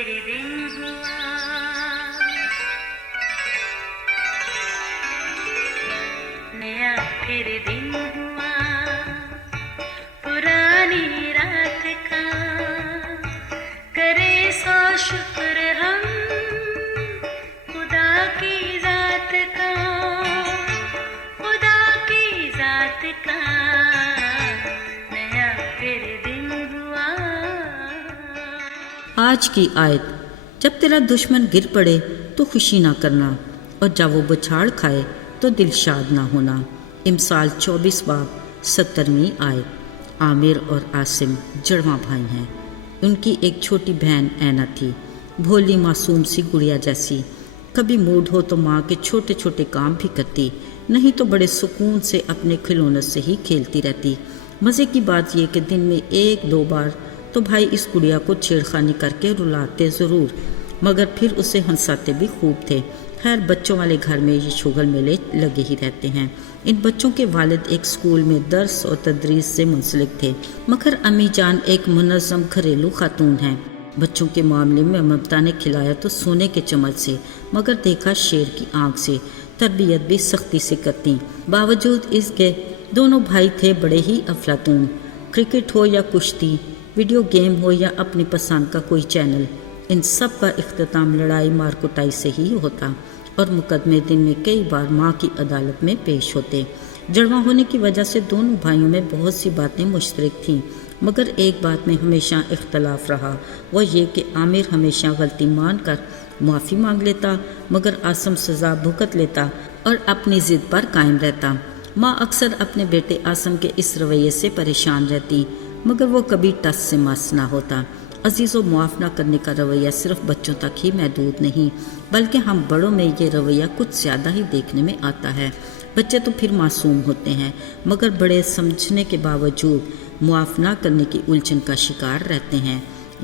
پھر دن ہوا، نیا پھر دن ہوا، پرانی رات کا کرے سو شکر ہم خدا کی ذات کا، خدا کی ذات کا نیا پھر دن ہوا۔ آج کی آیت، جب تیرا دشمن گر پڑے تو خوشی نہ کرنا، اور جب وہ بچھاڑ کھائے تو دل شاد نہ ہونا۔ امثال 24 باب 70ویں آیت۔ عامر اور عاصم جڑواں بھائی ہیں۔ ان کی ایک چھوٹی بہن اینا تھی، بھولی معصوم سی گڑیا جیسی۔ کبھی موڈ ہو تو ماں کے چھوٹے چھوٹے کام بھی کرتی، نہیں تو بڑے سکون سے اپنے کھلونوں سے ہی کھیلتی رہتی۔ مزے کی بات یہ کہ دن میں 1-2 بار تو بھائی اس گڑیا کو چھیڑخانی کر کے رلاتے ضرور، مگر پھر اسے ہنساتے بھی خوب تھے۔ خیر بچوں والے گھر میں یہ شغل میلے لگے ہی رہتے ہیں۔ ان بچوں کے والد ایک سکول میں درس اور تدریس سے منسلک تھے، مگر امی جان ایک منظم گھریلو خاتون ہیں۔ بچوں کے معاملے میں ممتا نے کھلایا تو سونے کے چمچ سے، مگر دیکھا شیر کی آنکھ سے۔ تربیت بھی سختی سے کرتی، باوجود اس کے دونوں بھائی تھے بڑے ہی افلاطون۔ کرکٹ ہو یا کشتی، ویڈیو گیم ہو یا اپنی پسند کا کوئی چینل، ان سب کا اختتام لڑائی مار کٹائی سے ہی ہوتا، اور مقدمے دن میں کئی بار ماں کی عدالت میں پیش ہوتے۔ جڑواں ہونے کی وجہ سے دونوں بھائیوں میں بہت سی باتیں مشترک تھیں، مگر ایک بات میں ہمیشہ اختلاف رہا، وہ یہ کہ عامر ہمیشہ غلطی مان کر معافی مانگ لیتا، مگر عاصم سزا بھگت لیتا اور اپنی ضد پر قائم رہتا۔ ماں اکثر اپنے بیٹے عاصم کے اس رویے سے پریشان رہتی، مگر وہ کبھی ٹس سے مس نہ ہوتا۔ عزیز و معاف نہ کرنے کا رویہ صرف بچوں تک ہی محدود نہیں، بلکہ ہم بڑوں میں یہ رویہ کچھ زیادہ ہی دیکھنے میں آتا ہے۔ بچے تو پھر معصوم ہوتے ہیں، مگر بڑے سمجھنے کے باوجود معاف نہ کرنے کی الجھن کا شکار رہتے ہیں۔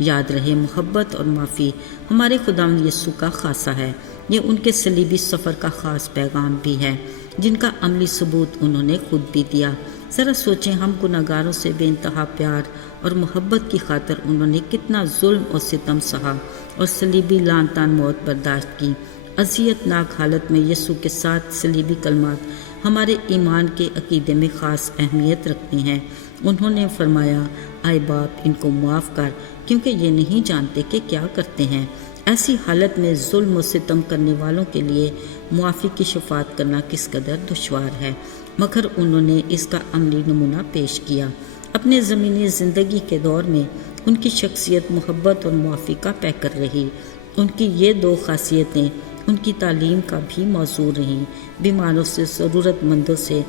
یاد رہے، محبت اور معافی ہمارے خداوند یسوع کا خاصہ ہے۔ یہ ان کے صلیبی سفر کا خاص پیغام بھی ہے، جن کا عملی ثبوت انہوں نے خود بھی دیا۔ ذرا سوچیں، ہم گناہگاروں سے بے انتہا پیار اور محبت کی خاطر انہوں نے کتنا ظلم اور ستم سہا اور صلیبی لعن طعن موت برداشت کی۔ اذیت ناک حالت میں یسوع کے ساتھ صلیبی کلمات ہمارے ایمان کے عقیدے میں خاص اہمیت رکھتے ہیں۔ انہوں نے فرمایا، اے باپ ان کو معاف کر، کیونکہ یہ نہیں جانتے کہ کیا کرتے ہیں۔ ایسی حالت میں ظلم و ستم کرنے والوں کے لیے معافی کی شفاعت کرنا کس قدر دشوار ہے، مگر انہوں نے اس کا عملی نمونہ پیش کیا۔ اپنے زمینی زندگی کے دور میں ان کی شخصیت محبت اور معافی کا پیکر رہی۔ ان کی یہ 2 خاصیتیں ان کی تعلیم کا بھی موضوع رہیں۔ بیماروں سے، ضرورت مندوں سے،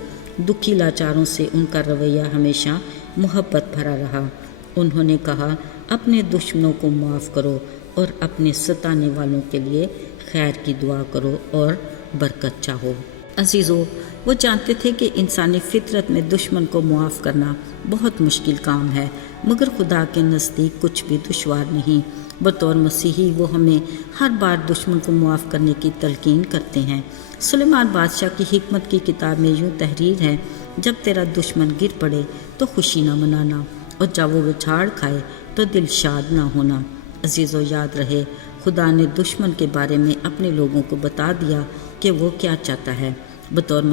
دکھی لاچاروں سے ان کا رویہ ہمیشہ محبت بھرا رہا۔ انہوں نے کہا، اپنے دشمنوں کو معاف کرو اور اپنے ستانے والوں کے لیے خیر کی دعا کرو اور برکت چاہو۔ عزیزو، وہ جانتے تھے کہ انسانی فطرت میں دشمن کو معاف کرنا بہت مشکل کام ہے، مگر خدا کے نزدیک کچھ بھی دشوار نہیں۔ بطور مسیحی وہ ہمیں ہر بار دشمن کو معاف کرنے کی تلقین کرتے ہیں۔ سلیمان بادشاہ کی حکمت کی کتاب میں یوں تحریر ہے، جب تیرا دشمن گر پڑے تو خوشی نہ منانا، اور جب وہ بچھاڑ کھائے تو دل شاد نہ ہونا۔ عزیزو، یاد رہے، خدا نے دشمن کے بارے میں اپنے لوگوں کو بتا دیا کہ وہ کیا چاہتا ہے۔ بطور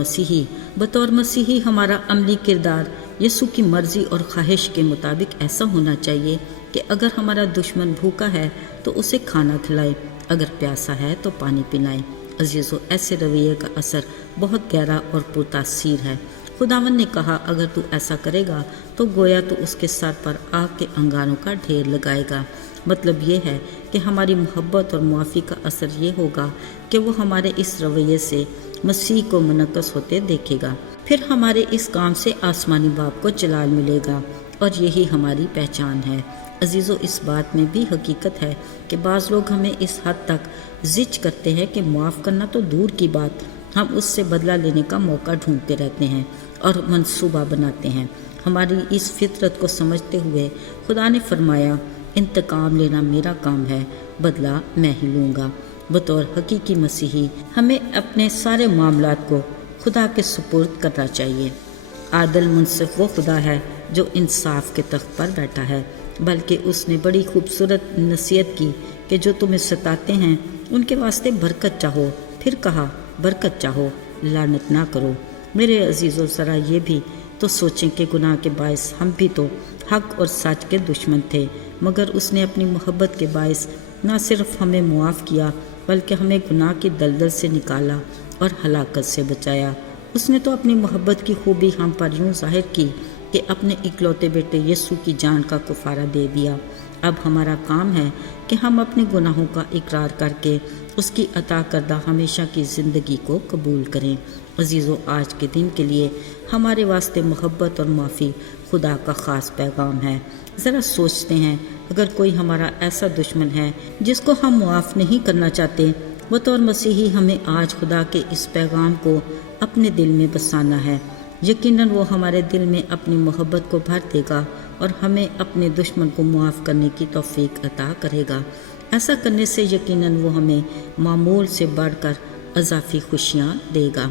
مسیحی ہمارا عملی کردار یسوع کی مرضی اور خواہش کے مطابق ایسا ہونا چاہیے کہ اگر ہمارا دشمن بھوکا ہے تو اسے کھانا کھلائے، اگر پیاسا ہے تو پانی پلائے۔ عزیزو، ایسے رویے کا اثر بہت گہرا اور پرتاثیر ہے۔ خداوند نے کہا، اگر تو ایسا کرے گا تو گویا تو اس کے سر پر آگ کے انگاروں کا ڈھیر لگائے گا۔ مطلب یہ ہے کہ ہماری محبت اور معافی کا اثر یہ ہوگا کہ وہ ہمارے اس رویے سے مسیح کو منعکس ہوتے دیکھے گا، پھر ہمارے اس کام سے آسمانی باپ کو جلال ملے گا، اور یہی ہماری پہچان ہے۔ عزیزو، اس بات میں بھی حقیقت ہے کہ بعض لوگ ہمیں اس حد تک زج کرتے ہیں کہ معاف کرنا تو دور کی بات، ہم اس سے بدلہ لینے کا موقع ڈھونڈتے رہتے ہیں اور منصوبہ بناتے ہیں۔ ہماری اس فطرت کو سمجھتے ہوئے خدا نے فرمایا، انتقام لینا میرا کام ہے، بدلہ میں ہی لوں گا۔ بطور حقیقی مسیحی ہمیں اپنے سارے معاملات کو خدا کے سپرد کرنا چاہیے۔ عادل منصف وہ خدا ہے جو انصاف کے تخت پر بیٹھا ہے۔ بلکہ اس نے بڑی خوبصورت نصیحت کی کہ جو تمہیں ستاتے ہیں ان کے واسطے برکت چاہو، پھر کہا برکت چاہو، لعنت نہ کرو۔ میرے عزیزو، ذرا یہ بھی تو سوچیں کہ گناہ کے باعث ہم بھی تو حق اور سچ کے دشمن تھے، مگر اس نے اپنی محبت کے باعث نہ صرف ہمیں معاف کیا بلکہ ہمیں گناہ کی دلدل سے نکالا اور ہلاکت سے بچایا۔ اس نے تو اپنی محبت کی خوبی ہم پر یوں ظاہر کی کہ اپنے اکلوتے بیٹے یسوع کی جان کا کفارہ دے دیا۔ اب ہمارا کام ہے کہ ہم اپنے گناہوں کا اقرار کر کے اس کی عطا کردہ ہمیشہ کی زندگی کو قبول کریں۔ عزیزو، آج کے دن کے لیے ہمارے واسطے محبت اور معافی خدا کا خاص پیغام ہے۔ ذرا سوچتے ہیں، اگر کوئی ہمارا ایسا دشمن ہے جس کو ہم معاف نہیں کرنا چاہتے، بطور مسیحی ہمیں آج خدا کے اس پیغام کو اپنے دل میں بسانا ہے۔ یقیناً وہ ہمارے دل میں اپنی محبت کو بھر دے گا اور ہمیں اپنے دشمن کو معاف کرنے کی توفیق عطا کرے گا۔ ایسا کرنے سے یقیناً وہ ہمیں معمول سے بڑھ کر اضافی خوشیاں دے گا۔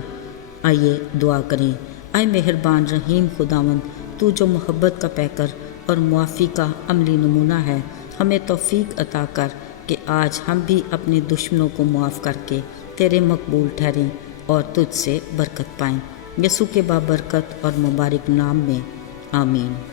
آئیے دعا کریں۔ اے مہربان رحیم خداوند، تو جو محبت کا پیکر اور معافی کا عملی نمونہ ہے، ہمیں توفیق عطا کر کہ آج ہم بھی اپنے دشمنوں کو معاف کر کے تیرے مقبول ٹھہریں اور تجھ سے برکت پائیں۔ یسوع کے بابرکت اور مبارک نام میں آمین۔